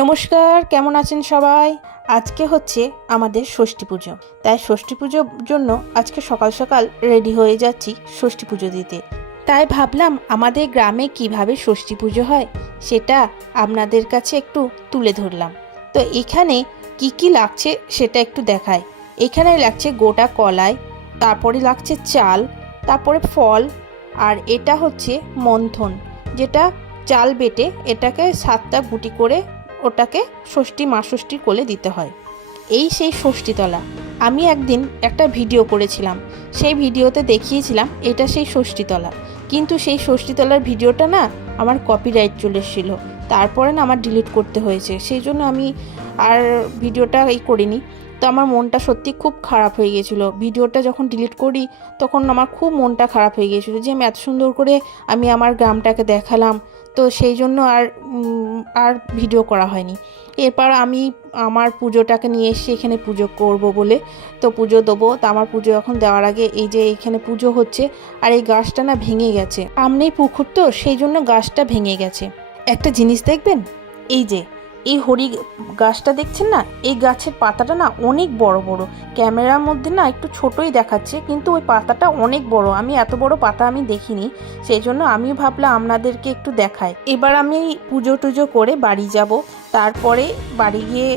নমস্কার, কেমন আছেন সবাই? আজকে হচ্ছে আমাদের ষষ্ঠী পুজো। তাই ষষ্ঠী পুজোর জন্য আজকে সকাল সকাল রেডি হয়ে যাচ্ছি ষষ্ঠী পুজো দিতে। তাই ভাবলাম আমাদের গ্রামে কীভাবে ষষ্ঠী পুজো হয় সেটা আপনাদের কাছে একটু তুলে ধরলাম। তো এখানে কি কি লাগছে সেটা একটু দেখায় এখানে লাগছে গোটা কলাই, তারপরে লাগছে চাল, তারপরে ফল, আর এটা হচ্ছে মন্থন। যেটা চাল বেটে এটাকে সাতটা গুটি করে ওটাকে ষষ্ঠী মা ষষ্ঠীর কোলে দিতে হয়। এই সেই ষষ্ঠীতলা। আমি একদিন একটা ভিডিও করেছিলাম। সেই ভিডিওতে দেখিয়েছিলাম এটা সেই ষষ্ঠীতলা। কিন্তু সেই ষষ্ঠীতলার ভিডিওটা না আমার কপিরাইট চলে এসেছিল। তারপরে না আমার ডিলিট করতে হয়েছে। সেই জন্য আমি আর ভিডিওটা এই করিনি। তো আমার মনটা সত্যি খুব খারাপ হয়ে গিয়েছিল ভিডিওটা যখন ডিলিট করি, তখন আমার খুব মনটা খারাপ হয়ে গিয়েছিল যে আমি এত সুন্দর করে আমি আমার গ্রামটাকে দেখালাম। তো সেই জন্য আর আর ভিডিও করা হয়নি। এরপর আমি আমার পুজোটাকে নিয়ে এসে এখানে পুজো করব বলে তো পুজো দেবো। তো আমার পুজো এখন দেওয়ার আগে এই যে এখানে পুজো হচ্ছে আর এই গাছটা না ভেঙে গেছে। আমনেই পুকুর তো, সেই জন্য গাছটা ভেঙে গেছে। একটা জিনিস দেখবেন? এই যে এই হরি গাছটা দেখছেন না? এই গাছের পাতাটা না অনেক বড় বড়। ক্যামেরার মধ্যে না একটু ছোটই দেখাচ্ছে, কিন্তু ওই পাতাটা অনেক বড়। আমি এত বড় পাতা আমি দেখিনি সেই জন্য আমি ভাবলাম আপনাদেরকে একটু দেখাই। এবার আমি পুজো টুজো করে বাড়ি যাব। তারপরে বাড়ি গিয়ে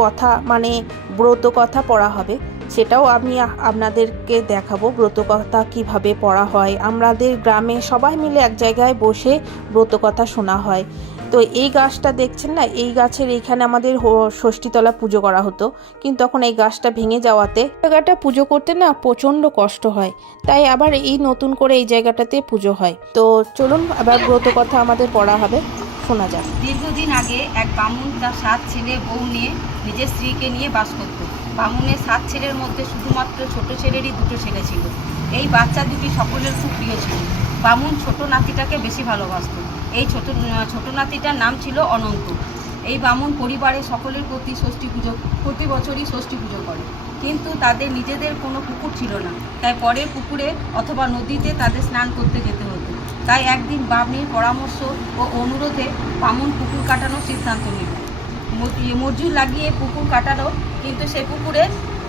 কথা মানে ব্রত কথা পড়া হবে। সেটাও আমি আপনাদেরকে দেখাবো ব্রত কথা কীভাবে পড়া হয়। আমাদের গ্রামে সবাই মিলে এক জায়গায় বসে ব্রত কথা শোনা হয়। তো এই গাছটা দেখছেন না? এই গাছের এইখানে আমাদের ষষ্ঠীতলা পুজো করা হতো। কিন্তু তখন এই গাছটা ভেঙে যাওয়াতে জায়গাটা পুজো করতে না প্রচণ্ড কষ্ট হয়। তাই আবার এই নতুন করে এই জায়গাটাতে পুজো হয়। তো চলুন, আবার ব্রত কথা আমাদের পড়া হবে। শোনা যাক। দীর্ঘদিন আগে এক বামুন তার সাত ছেলে বউ নিয়ে নিজের স্ত্রীকে নিয়ে বাস করত। বামুনের সাত ছেলের মধ্যে শুধুমাত্র ছোট ছেলেরই দুটো ছেলে ছিল। এই বাচ্চা দুটি সকলের খুব প্রিয় ছিল। বামুন ছোট নাতিটাকে বেশি ভালোবাসত। এই ছোট ছোট নাতিটার নাম ছিল অনন্ত। এই বামুন পরিবারের সকলের প্রতি ষষ্ঠী পুজো, প্রতি বছরই ষষ্ঠী পুজো করে। কিন্তু তাদের নিজেদের কোনো পুকুর ছিল না। তাই পরের পুকুরে অথবা নদীতে তাদের স্নান করতে যেতে হতো। তাই একদিন বামনির পরামর্শ ও অনুরোধে বামুন পুকুর কাটানোর সিদ্ধান্ত নিল। ইয়ে মজুর লাগিয়ে পুকুর কাটালো, কিন্তু সে পুকুরে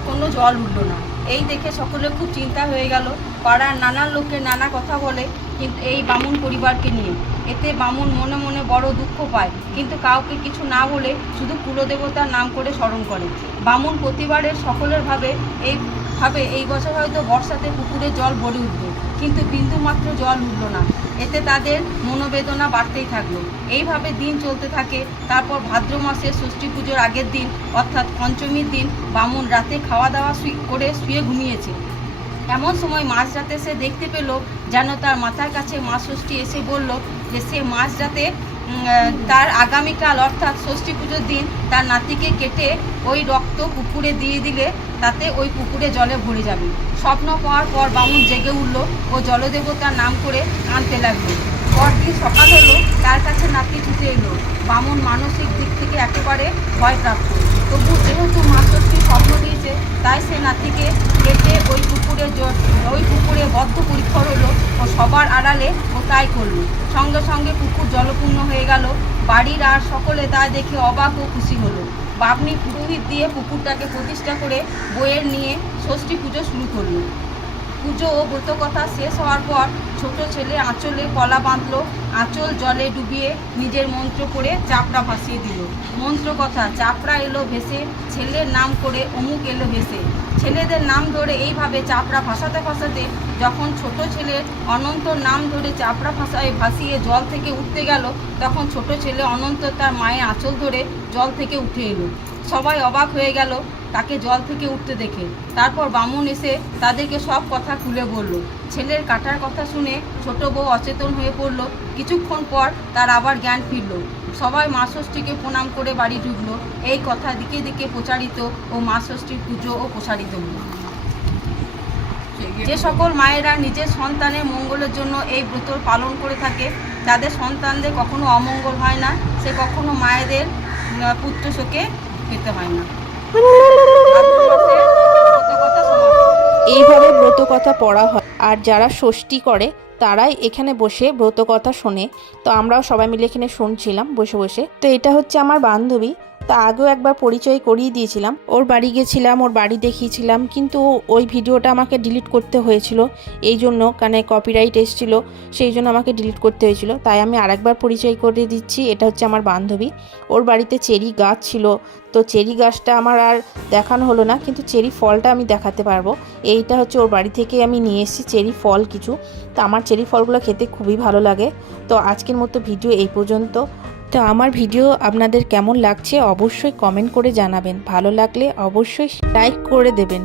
কোনো জল উঠল না। এই দেখে সকলে খুব চিন্তা হয়ে গেল। পাড়ার নানান লোকে নানা কথা বলে, কিন্তু এই বামুন পরিবারকে নিয়ে। এতে বামুন মনে মনে বড় দুঃখ পায়, কিন্তু কাউকে কিছু না বলে শুধু কুলদেবতার নাম করে স্মরণ করে। বামুন প্রতিবারের সকলের ভাবে এই ভাবে এই বছর হয়তো বর্ষাতে পুকুরে জল ভরে উঠবে, কিন্তু বিন্দু মাত্র জল উঠল না। এতে তাদের মনোবেদনা বাড়তেই থাকল। এইভাবে দিন চলতে থাকে, তারপর ভাদ্র মাসের ষষ্ঠী পুজোর আগের দিন, অর্থাৎ পঞ্চমীর দিন, বামুন রাতে খাওয়া দাওয়া করে শুয়ে ঘুমিয়েছে। এমন সময় মাঝরাতে সে দেখতে পেল, যেন তার মাথার কাছে মা ষষ্ঠী এসে বলল যে সে মাছ যাতে তার আগামীকাল অর্থাৎ ষষ্ঠী পুজোর দিন তার নাতিকে কেটে ওই রক্ত পুকুরে দিয়ে দিলে তাতে ওই পুকুরে জলে ভরে যাবে। স্বপ্ন পাওয়ার পর বামুন জেগে উঠল ও জলদেবতার নাম করে কাঁদতে লাগল। পরদিন সকাল হলো, তার কাছে নাতি ছুটে এলো। বামুন মানসিক দিক থেকে একেবারে ভয়প্রাপ্ত। তবু যেহেতু মা ষষ্ঠী স্বপ্ন দিয়েছে, তাই সে নাতিকে কেটে ওই পুকুরে ওই পুকুরে বদ্ধ ও সবার আড়ালে ও তাই করল। সঙ্গে সঙ্গে পুকুর জলপূর্ণ হয়ে গেল। বাড়ির আর সকলে তা দেখে অবাক ও খুশি হলো। বাবনি পুরোহিত দিয়ে পুকুরটাকে প্রতিষ্ঠা করে বইয়ের নিয়ে ষষ্ঠী পুজো শুরু করল। পুজো ও ব্রতকথা শেষ হওয়ার পর ছোট ছেলে আঁচলে কলা বাঁধলো, আঁচল জলে ডুবিয়ে নিজের মন্ত্র করে চাপড়া ভাসিয়ে দিল। মন্ত্র কথা, চাপড়া এলো ভেসে, ছেলের নাম করে অমুক এলো ভেসে। ছেলেদের নাম ধরে এইভাবে চাপড়া ভাসাতে ভাসাতে যখন ছোট ছেলে অনন্তর নাম ধরে চাপড়া ভাষায় ভাসিয়ে জল থেকে উঠতে গেল, তখন ছোট ছেলে অনন্ত তার মায়ের আঁচল ধরে জল থেকে উঠে এলো। সবাই অবাক হয়ে গেল তাকে জল থেকে উঠতে দেখে। তারপর বামুন এসে তাদেরকে সব কথা খুলে বলল। ছেলের কাটার কথা শুনে ছোট বউ অচেতন হয়ে পড়ল। কিছুক্ষণ পর তার আবার জ্ঞান ফিরল। সবাই মা ষষ্ঠীকে প্রণাম করে বাড়ি ঢুকলো। এই কথা দিকে দিকে প্রচারিত ও মা ষষ্ঠীর পুজো ও প্রসারিত। হলো যে সকল মায়েরা নিজের সন্তানের মঙ্গলের জন্য এই ব্রত পালন করে থাকে, তাদের সন্তানদের কখনো অমঙ্গল হয় না। সে কখনো মায়েদের পুত্র শোকে ব্রতকথা এইভাবে ব্রত কথা পড়া হয়। আর যারা ষষ্ঠী করে, তারাই এখানে বসে ব্রত কথা শোনে। তো আমরাও সবাই মিলে এখানে শুনছিলাম বসে বসে। তো এটা হচ্ছে আমার বান্ধবী। তা আগেও একবার পরিচয় করিয়ে দিয়েছিলাম। ওর বাড়ি গেছিলাম, ওর বাড়ি দেখিয়েছিলাম, কিন্তু ওই ভিডিওটা আমাকে ডিলিট করতে হয়েছিল। এই জন্য কানে কপিরাইট এসেছিল, সেই জন্য আমাকে ডিলিট করতে হয়েছিল। তাই আমি আরেকবার পরিচয় করে দিচ্ছি, এটা হচ্ছে আমার বান্ধবী। ওর বাড়িতে চেরি গাছ ছিল, তো চেরি গাছটা আমার আর দেখানো হলো না, কিন্তু চেরি ফলটা আমি দেখাতে পারব। এইটা হচ্ছে ওর বাড়ি থেকে আমি নিয়ে এসেছি চেরি ফল কিছু। তো আমার চেরি ফলগুলো খেতে খুবই ভালো লাগে। তো আজকের মতো ভিডিও এই পর্যন্ত। তো আমার ভিডিও আপনাদের কেমন লাগছে অবশ্যই কমেন্ট করে জানাবেন। ভালো লাগলে অবশ্যই লাইক করে দেবেন।